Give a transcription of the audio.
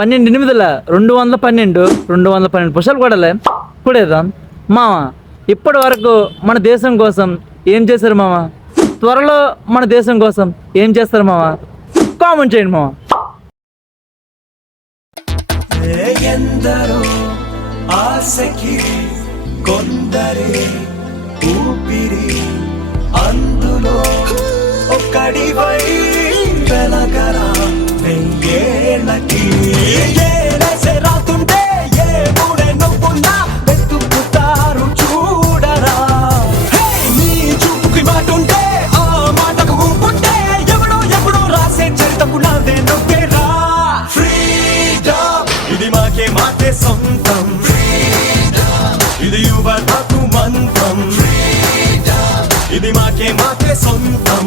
12 212 212 పుషాలు కూడాలే కూడేద్దాం మామ. ఇప్పటి వరకు మన దేశం కోసం ఏం చేశారు మామ? త్వరలో మన దేశం కోసం ఏం చేస్తారు మామ? కామెంట్ చేయండి మామ. ఎందరో ఆశకి కొందరే ఊపిరి, అందులో ఒక్కడివై వెలగరా వెయ్యేళ్ళకి. రాతుంటే ఏ మూడే నవ్వున్నా వెతుకుతారు చూడరా. నీ చూపుకి మాటుంటే ఆ మాటకు ఊపుంటే ఎవడో రాసే చరితకు నాదే నొక్కేరా. ఫ్రీడమ్ ఇది మాకే సొంతం, ఇది యువతకు మంత్రం. ఇది మాకే సొంతం.